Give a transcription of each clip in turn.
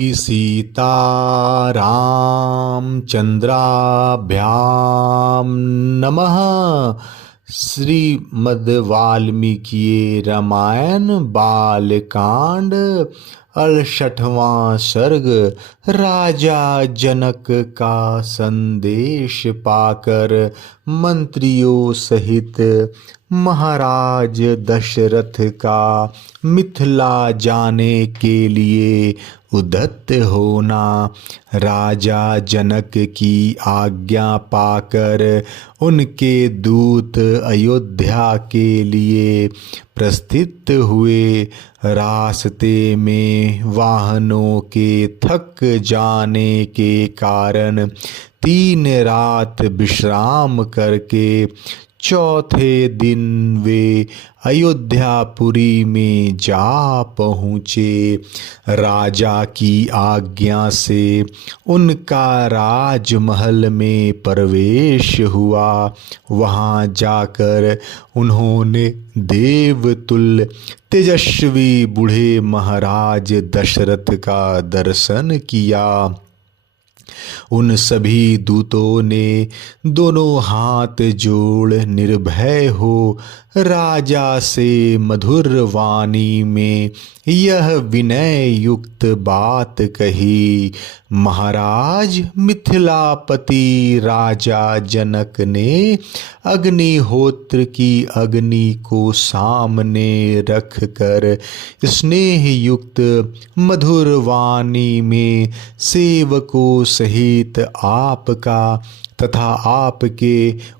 सीतारामचन्द्राभ्यां नमः। श्रीमद्वाल्मीकि रामायण बालकांड 68वां सर्ग। राजा जनक का संदेश पाकर मंत्रियों सहित महाराज दशरथ का मिथिला जाने के लिए उद्यत होना। राजा जनक की आज्ञा पाकर उनके दूत अयोध्या के लिए प्रस्थित हुए। रास्ते में वाहनों के थक जाने के कारण 3 रात विश्राम करके चौथे दिन वे अयोध्यापुरी में जा पहुँचे। राजा की आज्ञा से उनका राजमहल में प्रवेश हुआ। वहाँ जाकर उन्होंने देवतुल्य तेजस्वी बूढ़े महाराज दशरथ का दर्शन किया। उन सभी दूतों ने दोनों हाथ जोड़ निर्भय हो राजा से मधुर वाणी में यह विनय युक्त बात कही। महाराज, मिथिलापति राजा जनक ने अग्निहोत्र की अग्नि को सामने रखकर स्नेह युक्त मधुर वाणी में सेवकों सहित आपका तथा आपके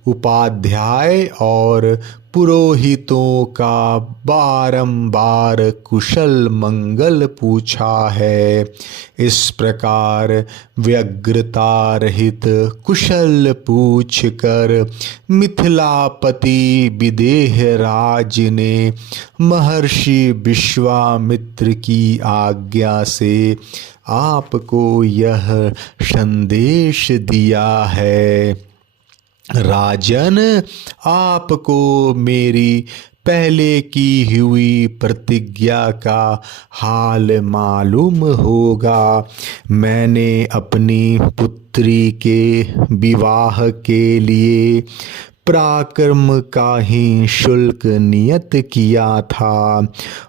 उपाध्याय और पुरोहितों का बारंबार कुशल मंगल पूछा है। इस प्रकार व्यग्रता रहित कुशल पूछकर मिथिलापति विदेह राज ने महर्षि विश्वामित्र की आज्ञा से आपको यह संदेश दिया है। राजन, आपको मेरी पहले की हुई प्रतिज्ञा का हाल मालूम होगा। मैंने अपनी पुत्री के विवाह के लिए पराक्रम का ही शुल्क नियत किया था।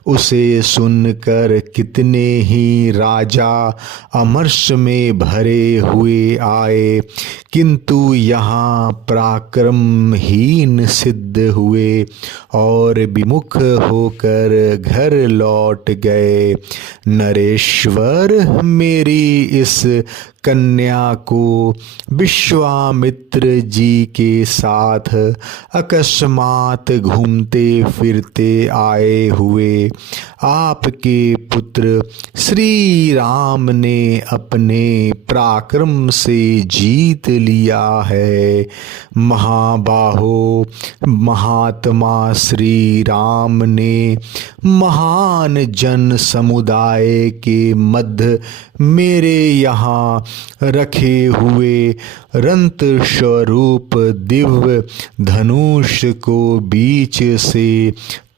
उसे सुनकर कितने ही राजा अमर्ष में भरे हुए आए, किंतु यहाँ पराक्रमहीन सिद्ध हुए और विमुख होकर घर लौट गए। नरेश्वर, मेरी इस कन्या को विश्वामित्र जी के साथ अकस्मात घूमते फिरते आए हुए आपके पुत्र श्री राम ने अपने पराक्रम से जीत लिया है। महाबाहो, महात्मा श्री राम ने महान जन समुदाय के मध्य मेरे यहाँ रखे हुए रंत स्वरूप दिव्य धनुष को बीच से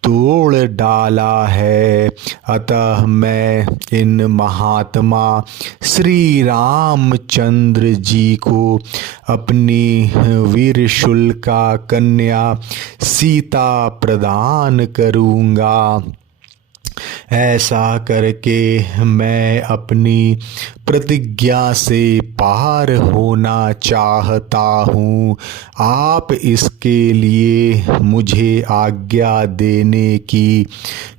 तोड़ डाला है। अतः मैं इन महात्मा श्री रामचंद्र जी को अपनी वीरशूल्का कन्या सीता प्रदान करूँगा। ऐसा करके मैं अपनी प्रतिज्ञा से पार होना चाहता हूँ। आप इसके लिए मुझे आज्ञा देने की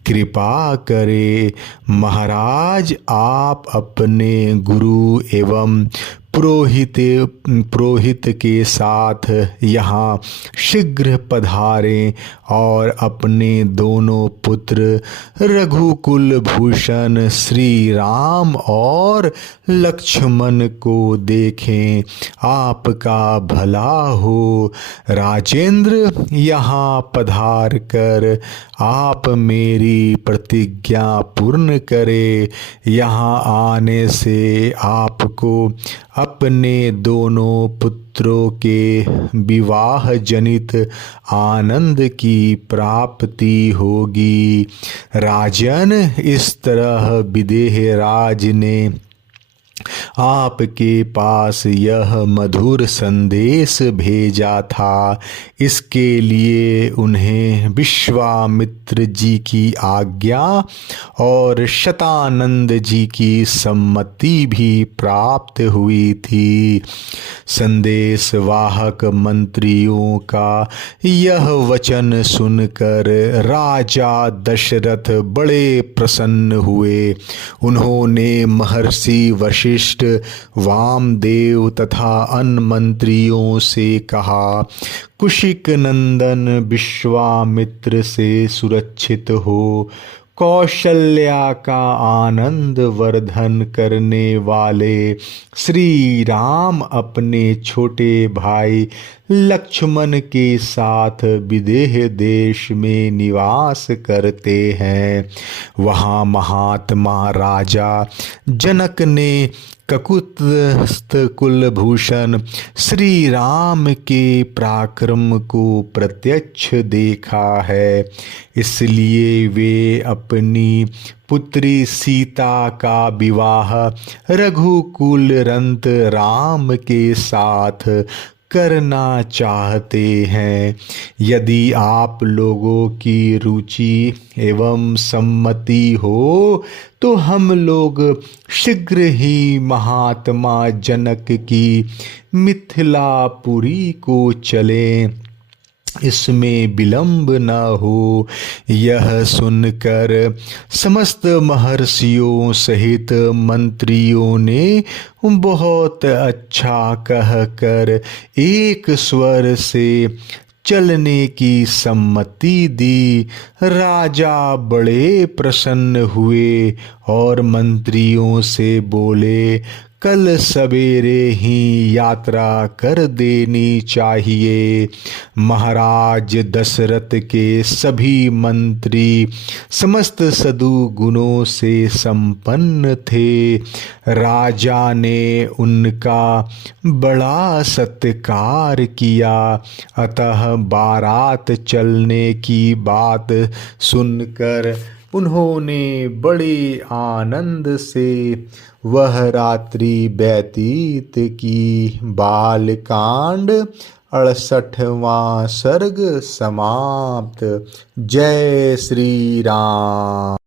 कृपा करें। महाराज, आप अपने गुरु एवं पुरोहित के साथ यहाँ शीघ्र पधारें और अपने दोनों पुत्र रघुकुल भूषण श्री राम और लक्ष्मण को देखें। आपका भला हो। राजेंद्र, यहाँ पधार कर आप मेरी प्रतिज्ञा पूर्ण करें। यहाँ आने से आपको अपने दोनों पुत्रों के विवाह जनित आनंद की प्राप्ति होगी। राजन, इस तरह विदेह राज ने आपके पास यह मधुर संदेश भेजा था। इसके लिए उन्हें विश्वामित्र जी की आज्ञा और शतानंद जी की सम्मति भी प्राप्त हुई थी। संदेश वाहक मंत्रियों का यह वचन सुनकर राजा दशरथ बड़े प्रसन्न हुए। उन्होंने महर्षि वशिष्ठ, वामदेव तथा अन्य मंत्रियों से कहा, कुशिक नंदन विश्वामित्र से सुरक्षित हो। कौशल्या का आनंद वर्धन करने वाले श्री राम अपने छोटे भाई लक्ष्मण के साथ विदेह देश में निवास करते हैं। वहाँ महात्मा राजा जनक ने ककुत्स्थ कुलभूषण श्री राम के पराक्रम को प्रत्यक्ष देखा है। इसलिए वे अपनी पुत्री सीता का विवाह रघुकुल रंत राम के साथ करना चाहते हैं। यदि आप लोगों की रुचि एवं सम्मति हो तो हम लोग शीघ्र ही महात्मा जनक की मिथिलापुरी को चलें, इसमें विलंब न हो। यह सुनकर समस्त महर्षियों सहित मंत्रियों ने बहुत अच्छा कहकर एक स्वर से चलने की सम्मति दी। राजा बड़े प्रसन्न हुए और मंत्रियों से बोले, कल सवेरे ही यात्रा कर देनी चाहिए। महाराज दशरथ के सभी मंत्री समस्त सद्गुणों से संपन्न थे। राजा ने उनका बड़ा सत्कार किया। अतः बारात चलने की बात सुनकर उन्होंने बड़े आनंद से वह रात्रि व्यतीत की। बालकांड 68वां सर्ग समाप्त। जय श्री राम।